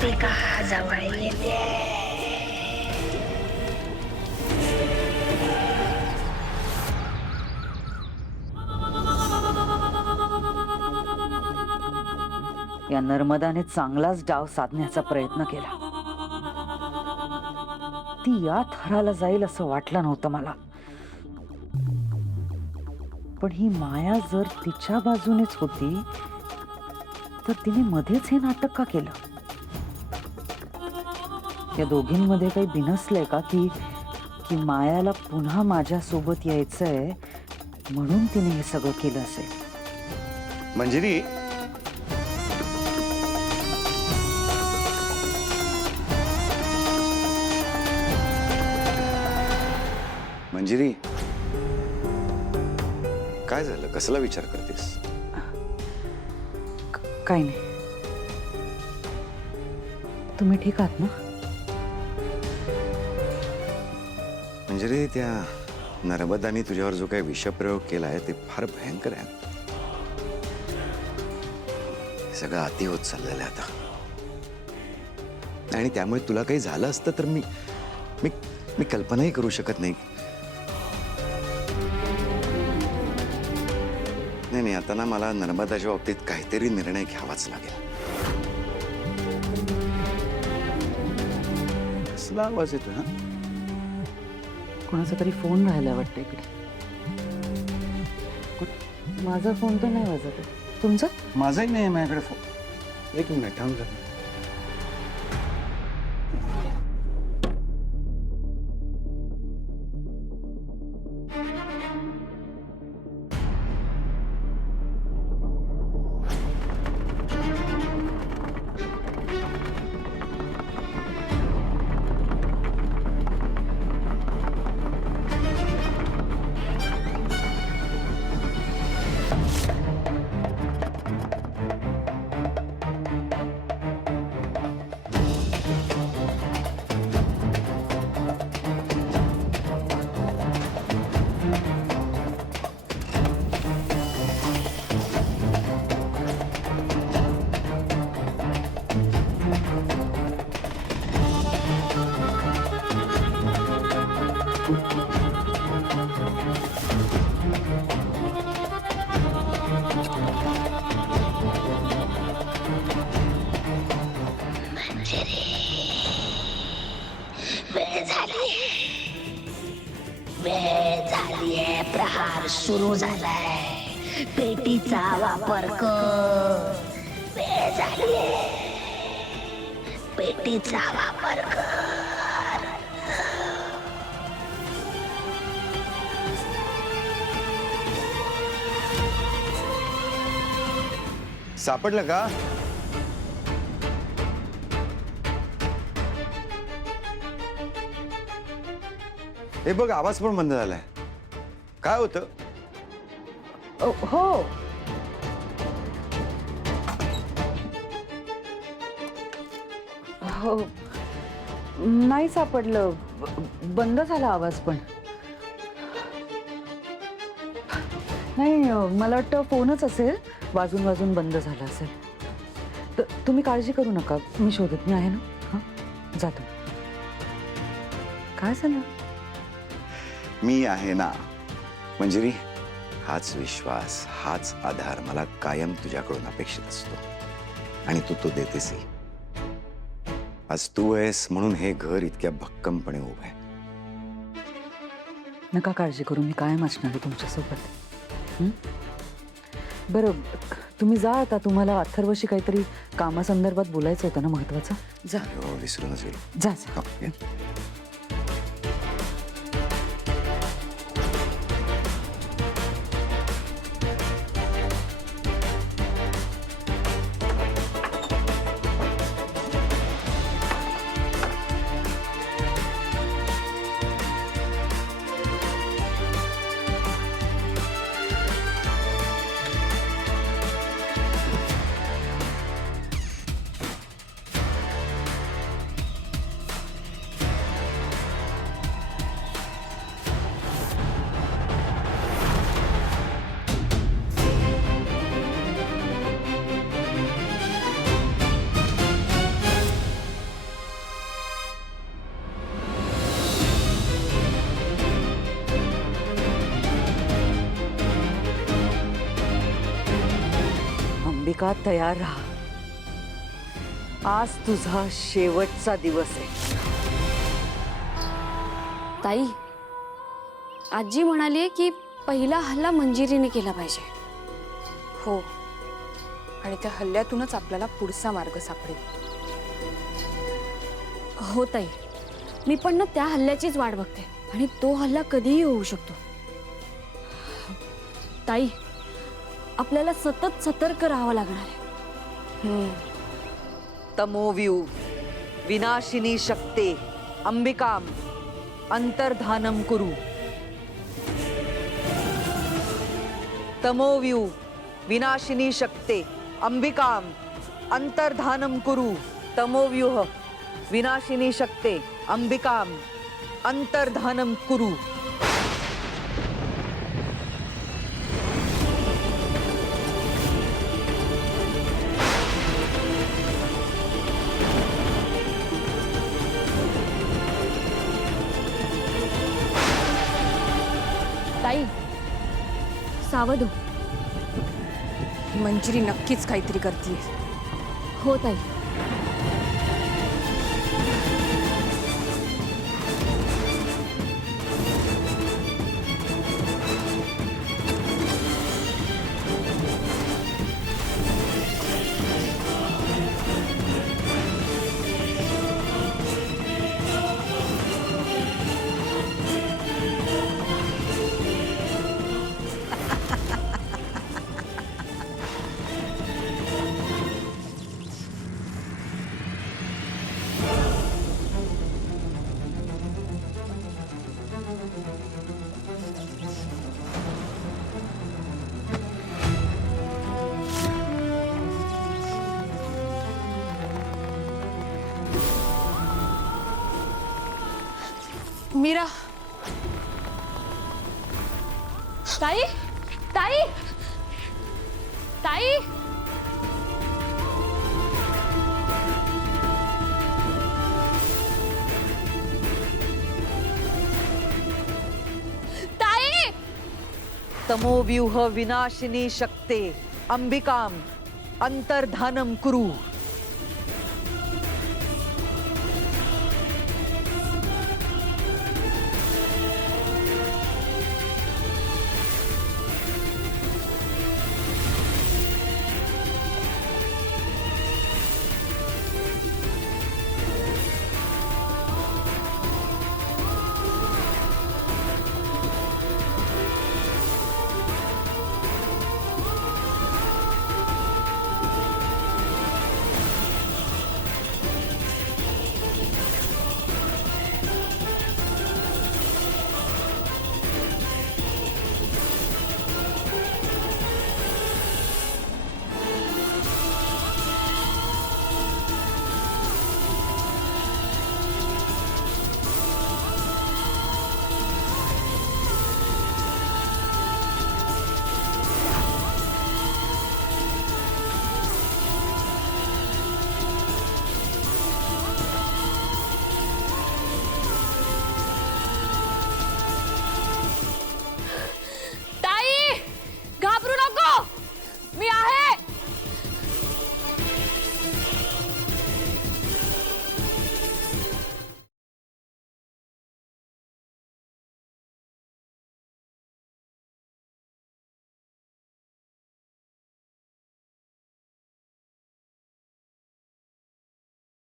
गोपिका जवळ येते. या नर्मदाने चांगलाच डाव साधण्याचा प्रयत्न केला. ती या थराला जाईल असं वाटलं नव्हतं मला. पण ही माया जर तिच्या बाजूनेच होती तर तिने मध्येच हे नाटक का केलं? या दोघींमध्ये काही बिनसलंय का की मायाला पुन्हा माझ्या सोबत यायचंय म्हणून तिने हे सगळं केलं असेल? मंजिरी, मंजिरी, काय झालं? कसला विचार करतेस? काय नाही. तुम्ही ठीक आहात ना? मंजिरी, त्या नर्मदानी तुझ्यावर जो काही विषप्रयोग केलाय ते फार भयंकर आहे. हे सगळं अति होत चाललेलं आहे आता. आणि त्यामुळे तुला काही झालं असतं तर मी मी मी कल्पनाही करू शकत नाही. नाही, आता ना मला नर्मदाच्या बाबतीत काहीतरी निर्णय घ्यावाच लागेल. कसला आवाज येतो? हा, कोणाचा तरी फोन राहिला वाटतं इकडे. माझा फोन तर नाही वाजत आहे. तुमचा? माझाही नाही माझ्याकडे फोन. एक मिनिट थांब जरा. वेळ झालीये. प्रहार सुरू झालाय. पेटीचा वापर कर. वेळ झालीये. पेटीचा वापर कर. सापडलं का? हे बघ, आवाज पण बंद झालाय. काय होतं? हो, हो, नाही सापडलं. बंद झाला आवाज. पण नाही, मला वाटतं फोनच असेल. वाजून वाजून बंद झाला असेल. तर तुम्ही काळजी करू नका, मी शोधत. मी आहे ना. हां, जातो. काय झालं? मी आहे ना मंजिरी. हाच विश्वास, हाच आधार मला कायम तुझ्याकडून अपेक्षित असतो. आणि तू तो देतेस. आज तू आहेस म्हणून हे घर इतक्या भक्कमपणे उभं आहे. नका काळजी करू, मी कायम असणार आहे तुमच्यासोबत. बरं, तुम्ही जा आता. तुम्हाला अथर्वशी काहीतरी कामासंदर्भात बोलायचं होतं ना, महत्वाचं. जा. हो, विसरूनच गेलो. जा. हो, ये. अंबिका तयार राहा. आज तुझा शेवटचा दिवस आहे. ताई, आजी म्हणाली की पहिला हल्ला मंजिरीने केला पाहिजे. हो, आणि त्या हल्ल्यातूनच आपल्याला पुढचा मार्ग सापडेल. हो ताई, मी पण ना त्या हल्ल्याचीच वाट बघते आणि तो हल्ला कधीही होऊ शकतो. ताई, आपल्याला सतत सतर्क राहावं लागणार आहे. तमोव्यू विनाशिनी शक्ते अंबिकाम अंतर्धानम कुरु. तमोव्यू विनाशिनी शक्ते अंबिकाम अंतर्धानम कुरु. तमोव्यूह विनाशिनी शक्ते अंबिकाम अंतर्धानम कुरु. ताई, सावध हो. मंजिरी नक्कीच काहीतरी करते. हो ताई. मीरा, ताई, ताई, ताई. ताई, तमोव्यूह विनाशिनी शक्ते अंबिकाम अंतर्धानम कुरु.